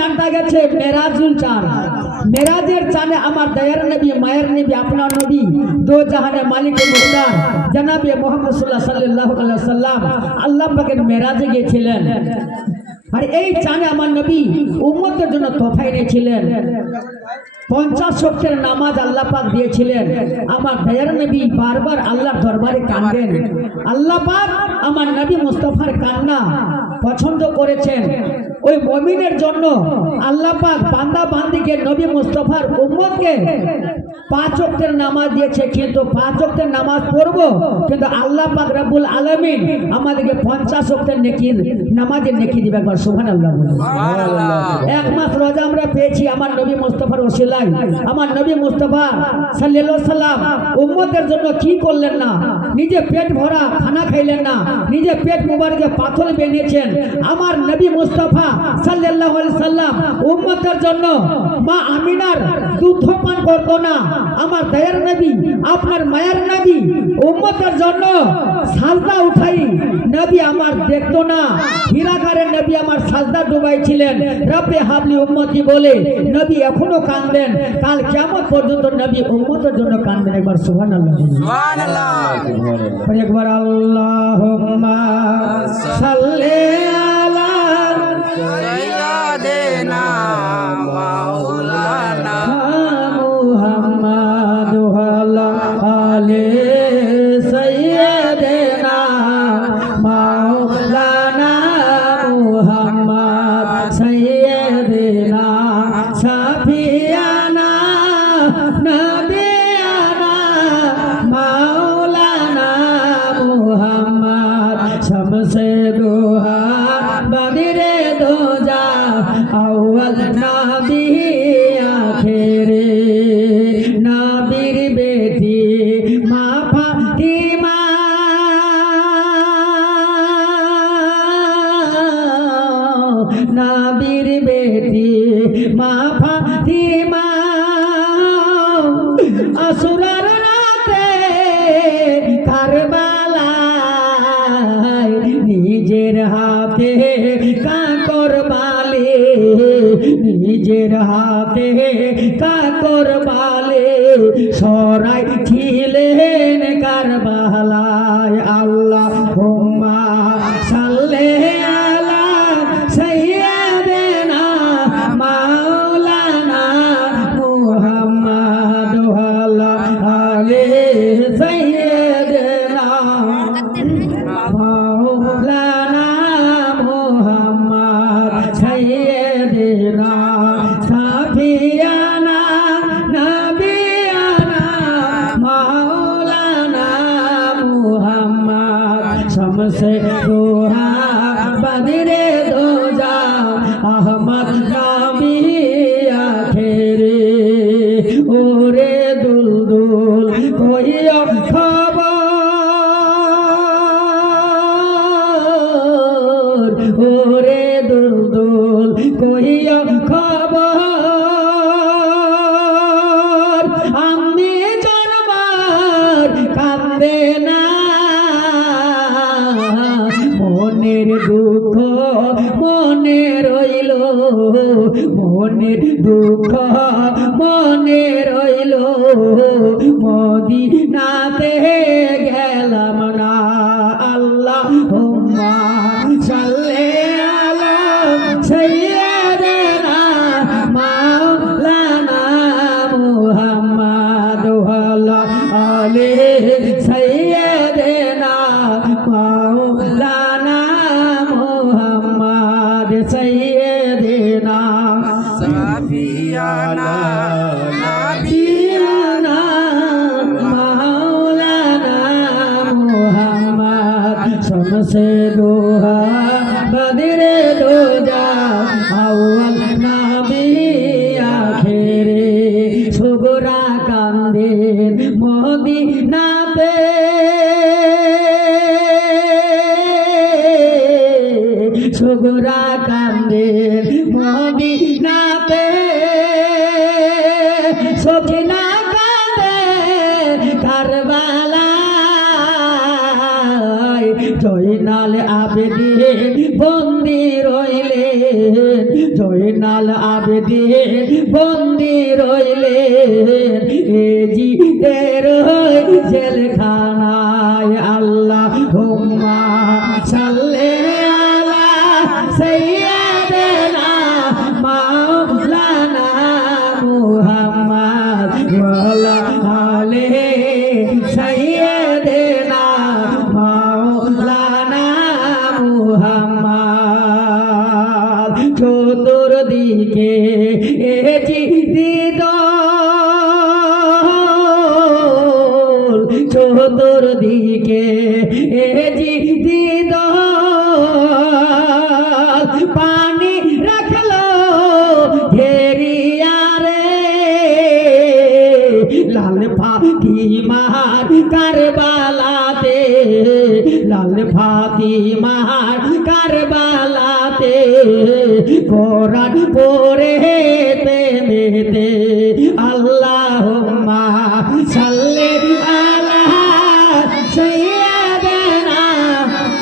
চানটা গেছে মেরাজুল চান। মেরাজের চানে আমার দয়ার নবী মায়ের নবী আপনার নবী দো জাহানের মালিক মুখতার জনাবে মুহাম্মদ সাল্লাল্লাহু আলাইহি ওয়াসাল্লাম আল্লাহ পাকের মেরাজে গিয়েছিলেন। আর এই চানে আমার নবী উম্মতের জন্য তোহফা এনেছিলেন। 50 ওয়াক্তের নামাজ আল্লাহ পাক দিয়েছিলেন। আমার দয়ার নবী বারবার আল্লাহর দরবারে কাঁদেন। আল্লাহ পাক আমার নবী মুস্তাফার কান্না পছন্দ করেছেন। ওই মুমিনের জন্য আল্লাহ পাক বান্দা বান্দিকে নবী মুস্তাফার উম্মতকে 5 ওয়াক্তের নামাজ দিয়েছে। কিন্তু 5 ওয়াক্তের নামাজ পড়বো, কিন্তু আল্লাহ পাক রব্বুল আলামিন আমাদেরকে 50 ওয়াক্তের নেকির নামাজের নেকি দিবে। একবার সুবহানাল্লাহ। এক মাস রোজা আমরা পেয়েছি আমার নবী মুস্তাফার ওসিলায়। আমার নবী মুস্তাফা সাল্লাল্লাহু আলাইহি সাল্লাম উম্মতের জন্য কি করলেন না? নিজে পেট ভরা খানা খাইলেন না, নিজে পেট মুবারকে পাথর বেঁধেছেন। আমার নবী মুস্তাফা সাল্লাল্লাহু আলাইহি সাল্লাম উম্মতের জন্য মা আমিনার দুধ পান করতো না। আমার দয়ার নবী আপনার মায়ের নবী উম্মতের জন্য সাজদা উঠাই নবী আমার দেখতো না। হীরাগারের নবী আমার সাজদা ডুবাইছিলেন রব্বে হাবলি উম্মতি বলে। নবী এখনো কাঁদেন, কাল কিয়ামত পর্যন্ত নবী উম্মতের জন্য কাঁদেন। একবার সুবহানাল্লাহ সুবহানাল্লাহ। একবার আল্লাহুম্মা সাল্লি আলা সাইয়্যিদিনা মাওলানা মুহাম্মাদ ওয়া আলা আলি সাইয়্যিদিনা মাওলানা মুহাম্মাদ সাইয়্যিদিনা সাফিয়ানা নবিয়ানা মাওলানা মুহাম্মাদ শামসে দুহা বদরে দোজা আউয়াল নবী আখিরে নবীর বেটি মা ফাতিমা নবীর বেটি মা ফাতিমা আসুরার রাতে কারবালায় নিজের হাতে কাকর বালে, নিজের হাতে কাকর বালে সরাই ছিলেন কারবালায়। আল্লাহুম্মা সাল্লি আলা সাইয়্যিদিনা মাওলানা মুহাম্মাদ ওয়া আলা আলি সাইয়্যিদিনা মাওলানা মুহাম্মাদ সাইয়্যিদিনা সাফিয়ানা নবিয়ানা মাওলানা মুহাম্মাদ শামসে দুহা বদরে দোজা আহমদ নবী আখিরে ওরে দুলদুল কইও খবর, ওরে দুলদুল কইও খবর। আমি জন্মার কান্দে না মনের দুঃখ মনে রইল, মনের দুঃখ মনে রইল মদিনাতে গেলাম না। আল্লাহুম্মা সাল্লি আলা সাইয়্যিদিনা মাওলানা মুহাম্মাদ ওয়া আলা আলি সাইয়্যিদিনা মাওলানা মুহাম্মাদ সাইয়্যিদিনা সাফিয়ানা নবিয়ানা মাওলানা মুহাম্মাদ শামসে দুহা বদরে দোজা আউয়াল নবী আখিরে সুগরা কান্দেন মদিনাতে সুগরা কান্দেন মদিনাতে সখিনা কান্দে কারবালায় জয়নাল আবেদিন বন্দী রইলেন, জয় জয়নাল আবেদিন বন্দি রইলেন এ জিদের জেলখানায়। আল্লাহুম্মা সাল্লি আলা সাইয়্যিদিনা মাওলানা মুহাম্মদ ওয়া আলা আলি সাইয়্যিদিনা মাওলানা মুহাম্মদ। চতুর্দিকে এ জিদিদল, চতুর্দিকে এ জিদিদল পানি রাখলো ঘেরিয়া রে। লাল ফাতিমার কারবালাতে, লাল ফাতিমার কারবালাতে কোরআন পড়েতে মেতে। আল্লাহুম্মা সাল্লি আলা সাইয়্যিদিনা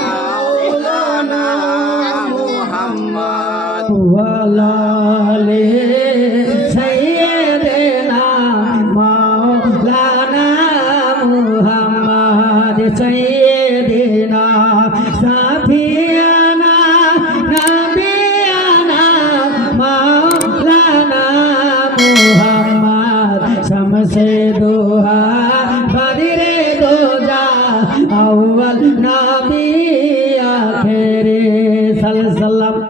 মাওলানা মুহাম্মদ ওয়া আলা আলি সাইয়্যিদিনা মাওলানা মুহাম্মদ। সাইয়্যিদিনা সাফিয়ানা নবিয়ানা মাওলানা মুহাম্মদ। শামসে